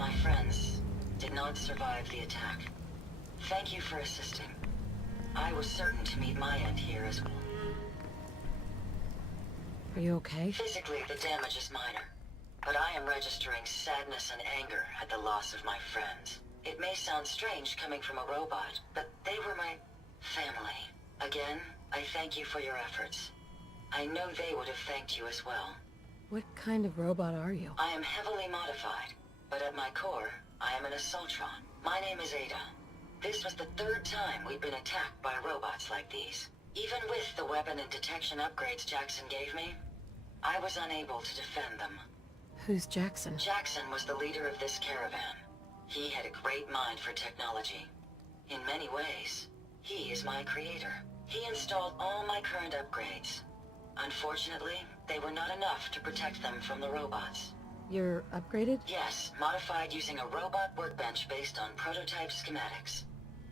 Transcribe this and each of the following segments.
my friends did not survive the attack. Thank you for assisting. I was certain to meet my end here as well. Are you okay? Physically, the damage is minor, but I am registering sadness and anger at the loss of my friends. It may sound strange coming from a robot, but they were my family. Again, I thank you for your efforts. I know they would have thanked you as well. What kind of robot are you? I am heavily modified, but at my core, I am an Assaultron. My name is Ada. This was the third time we've been attacked by robots like these. Even with the weapon and detection upgrades Jackson gave me, I was unable to defend them. Who's Jackson? Jackson was the leader of this caravan. He had a great mind for technology. In many ways, he is my creator. He installed all my current upgrades. Unfortunately, they were not enough to protect them from the robots. You're upgraded? Yes, modified using a robot workbench based on prototype schematics.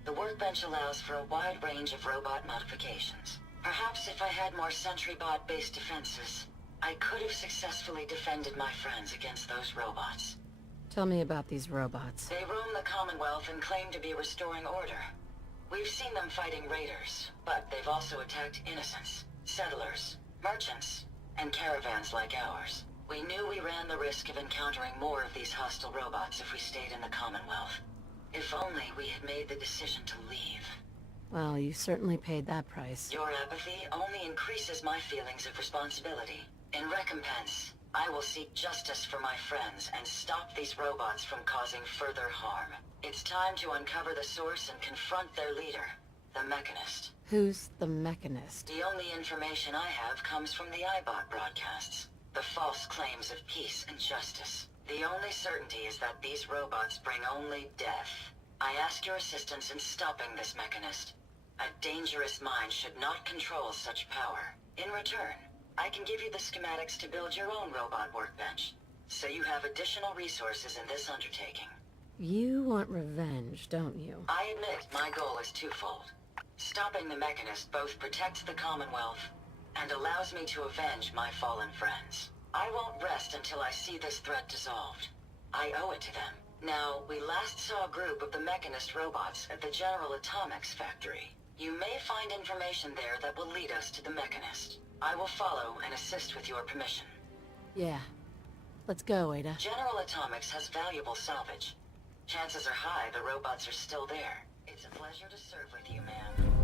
The workbench allows for a wide range of robot modifications. Perhaps if I had more sentry bot-based defenses, I could have successfully defended my friends against those robots. Tell me about these robots. They roam the Commonwealth and claim to be restoring order. We've seen them fighting raiders, but they've also attacked innocents, settlers, merchants, and caravans like ours. We knew we ran the risk of encountering more of these hostile robots if we stayed in the Commonwealth. If only we had made the decision to leave. Well, you certainly paid that price. Your apathy only increases my feelings of responsibility. In recompense, I will seek justice for my friends and stop these robots from causing further harm. It's time to uncover the source and confront their leader, the Mechanist. Who's the Mechanist? The only information I have comes from the iBot broadcasts. The false claims of peace and justice. The only certainty is that these robots bring only death. I ask your assistance in stopping this Mechanist. A dangerous mind should not control such power. In return, I can give you the schematics to build your own robot workbench, so you have additional resources in this undertaking. You want revenge, don't you? I admit my goal is twofold. Stopping the Mechanist both protects the Commonwealth and allows me to avenge my fallen friends. I won't rest until I see this threat dissolved. I owe it to them. Now, we last saw a group of the Mechanist robots at the General Atomics factory. You may find information there that will lead us to the Mechanist. I will follow and assist with your permission. Yeah. Let's go, Ada. General Atomics has valuable salvage. Chances are high the robots are still there. It's a pleasure to serve with you, ma'am.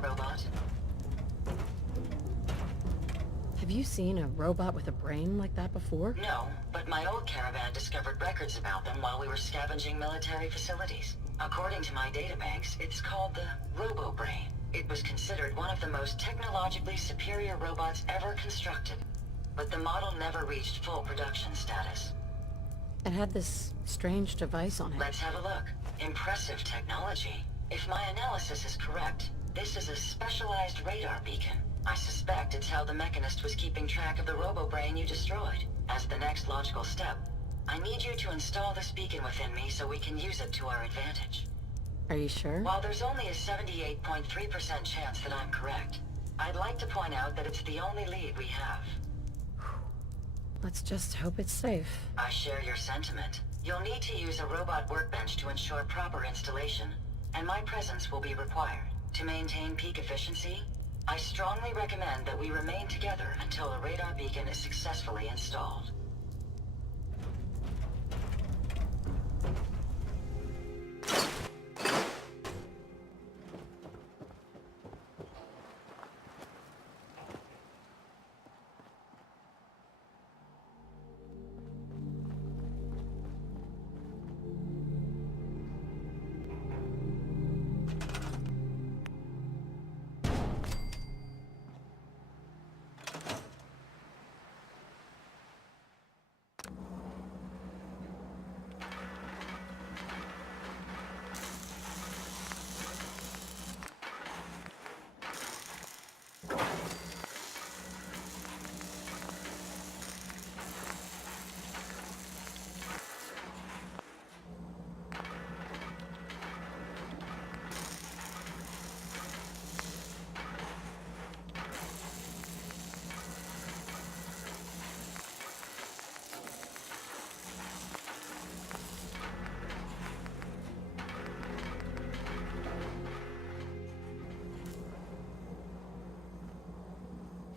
that robot? Have you seen a robot with a brain like that before? No, but my old caravan discovered records about them while we were scavenging military facilities. According to my databanks, it's called the Robo-Brain. It was considered one of the most technologically superior robots ever constructed, but the model never reached full production status. It had this strange device on it. Let's have a look. Impressive technology. If my analysis is correct, this is a specialized radar beacon. I suspect it's how the Mechanist was keeping track of the Robo-Brain you destroyed. As the next logical step, I need you to install this beacon within me so we can use it to our advantage. Are you sure? While there's only a 78.3% chance that I'm correct, I'd like to point out that it's the only lead we have. Let's just hope it's safe. I share your sentiment. You'll need to use a robot workbench to ensure proper installation, and my presence will be required. To maintain peak efficiency, I strongly recommend that we remain together until the radar beacon is successfully installed.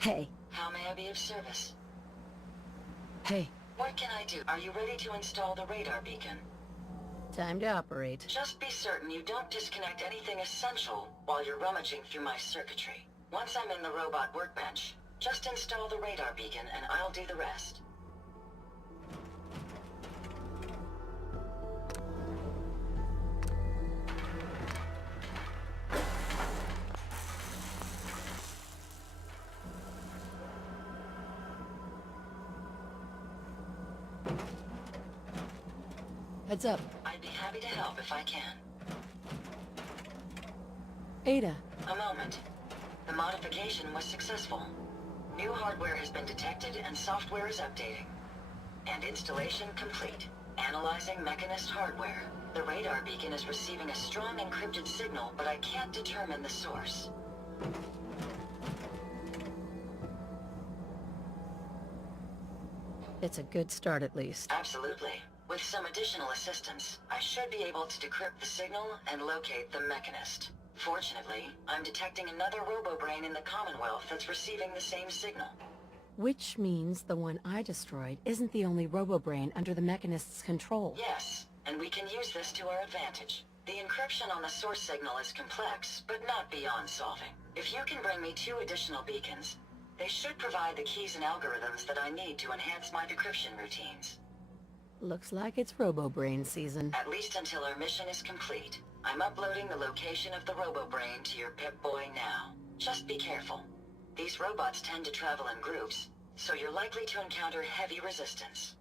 Hey. How may I be of service? Hey. What can I do? Are you ready to install the radar beacon? Time to operate. Just be certain you don't disconnect anything essential while you're rummaging through my circuitry. Once I'm in the robot workbench, just install the radar beacon and I'll do the rest. Heads up. I'd be happy to help if I can. Ada. A moment. The modification was successful. New hardware has been detected and software is updating. And installation complete. Analyzing Mechanist hardware. The radar beacon is receiving a strong encrypted signal, but I can't determine the source. It's a good start at least. Absolutely. With some additional assistance, I should be able to decrypt the signal and locate the Mechanist. Fortunately, I'm detecting another Robo-Brain in the Commonwealth that's receiving the same signal. Which means the one I destroyed isn't the only Robo-Brain under the Mechanist's control. Yes, and we can use this to our advantage. The encryption on the source signal is complex, but not beyond solving. If you can bring me 2 additional beacons, they should provide the keys and algorithms that I need to enhance my decryption routines. Looks like it's Robo-Brain season. At least until our mission is complete. I'm uploading the location of the Robo-Brain to your Pip-Boy now. Just be careful. These robots tend to travel in groups, so you're likely to encounter heavy resistance.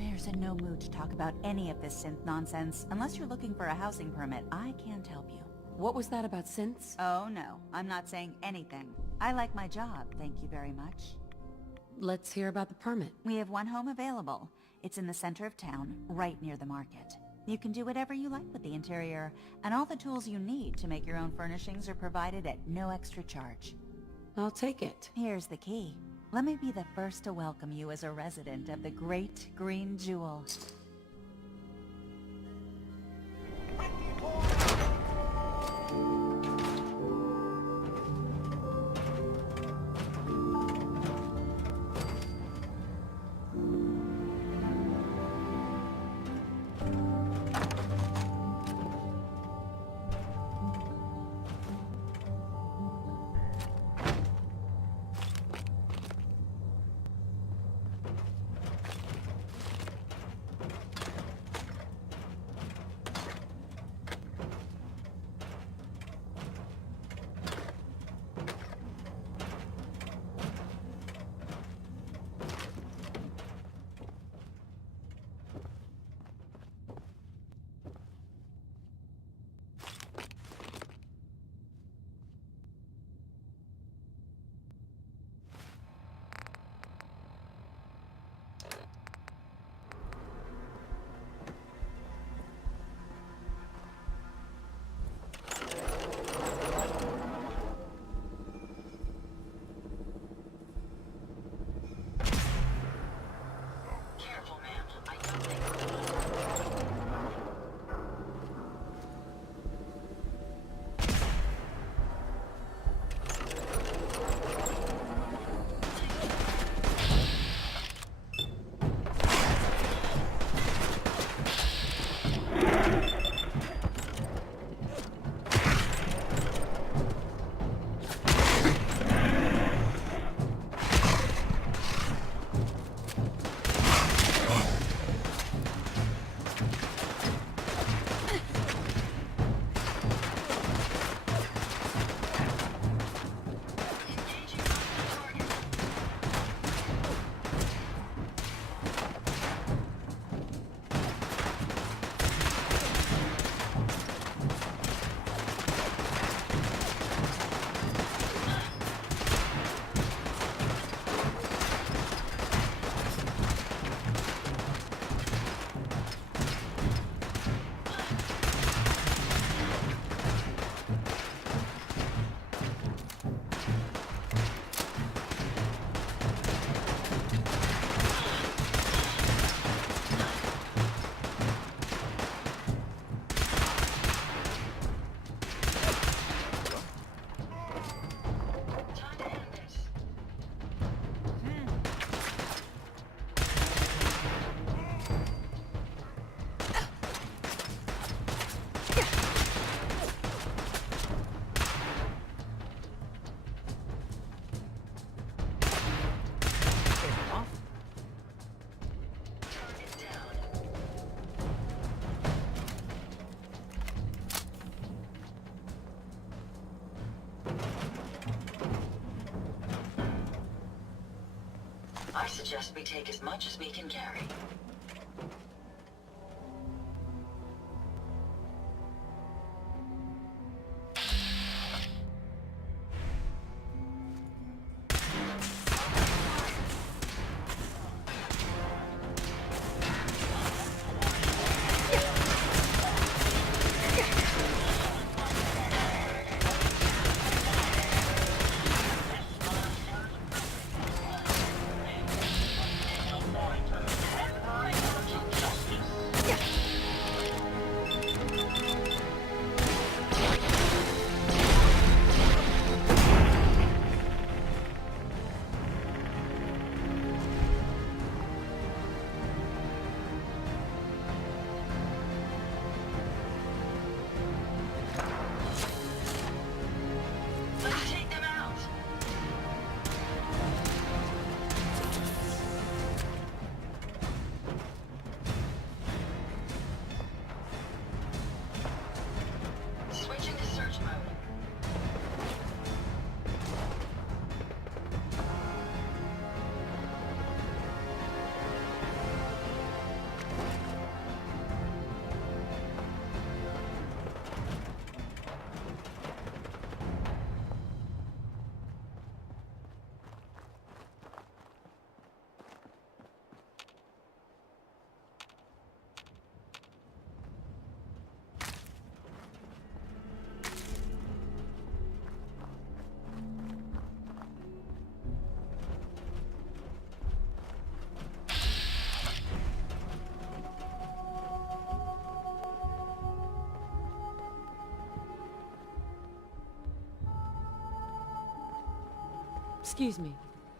Mayor's in no mood to talk about any of this synth nonsense. Unless you're looking for a housing permit, I can't help you. What was that about synths? Oh no, I'm not saying anything. I like my job, thank you very much. Let's hear about the permit. We have one home available. It's in the center of town, right near the market. You can do whatever you like with the interior, and all the tools you need to make your own furnishings are provided at no extra charge. I'll take it. Here's the key. Let me be the first to welcome you as a resident of the Great Green Jewel. Careful, ma'am. I don't think... Time to end this. Target down. I suggest we take as much as we can carry. Excuse me.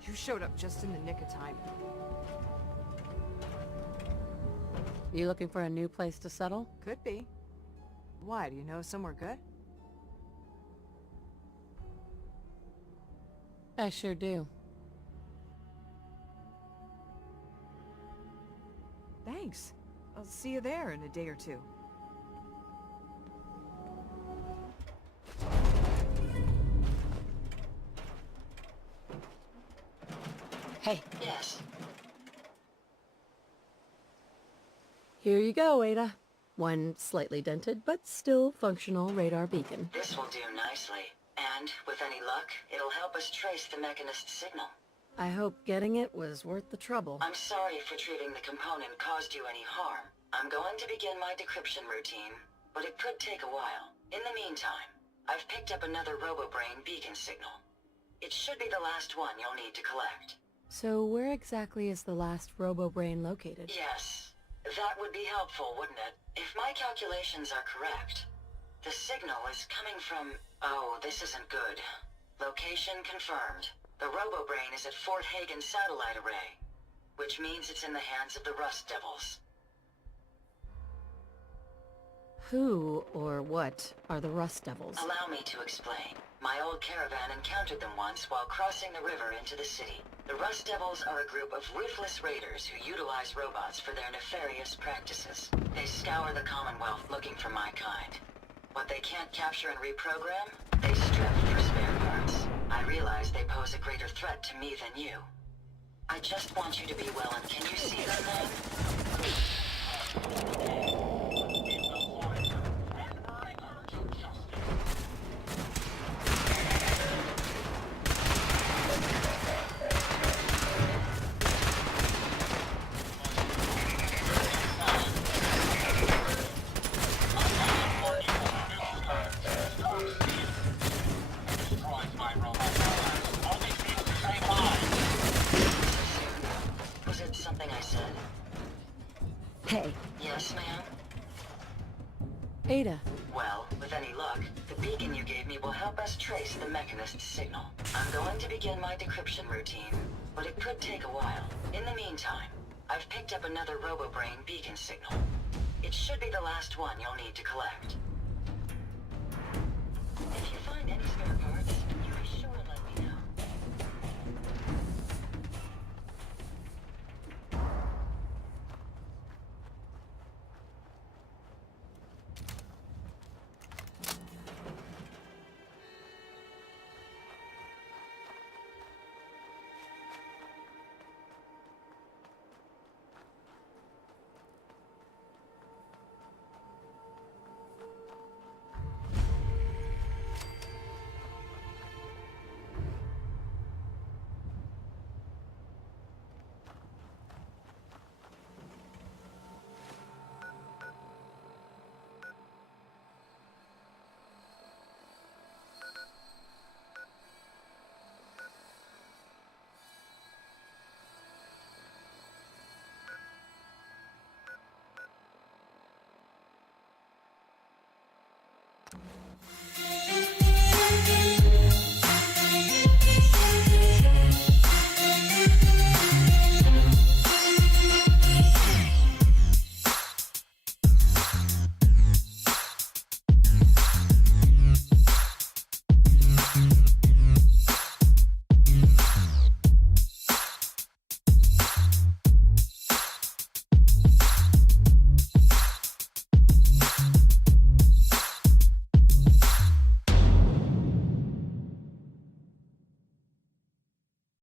You showed up just in the nick of time. You looking for a new place to settle? Could be. Why, do you know somewhere good? I sure do. Thanks. I'll see you there in a day or two. Hey, Yes. here you go, Ada. One slightly dented, but still functional radar beacon. This will do nicely. And, with any luck, it'll help us trace the Mechanist's signal. I hope getting it was worth the trouble. I'm sorry if retrieving the component caused you any harm. I'm going to begin my decryption routine, but it could take a while. In the meantime, I've picked up another RoboBrain beacon signal. It should be the last one you'll need to collect. So where exactly is the last RoboBrain located? Yes, that would be helpful, wouldn't it? If my calculations are correct, the signal is coming from... Oh, this isn't good. Location confirmed. The RoboBrain is at Fort Hagen Satellite Array, which means it's in the hands of the Rust Devils. Who or what are the Rust Devils? Allow me to explain. My old caravan encountered them once while crossing the river into the city. The Rust Devils are a group of ruthless raiders who utilize robots for their nefarious practices. They scour the Commonwealth looking for my kind. What they can't capture and reprogram, they strip for spare parts. I realize they pose a greater threat to me than you. I just want you to be well, and can you see them then? Was it something I said? Hey, Yes, ma'am? Ada. Well, with any luck, the beacon you gave me will help us trace the Mechanist's signal. I'm going to begin my decryption routine, but it could take a while. In the meantime, I've picked up another RoboBrain beacon signal. It should be the last one you'll need to collect. If you find any spare parts...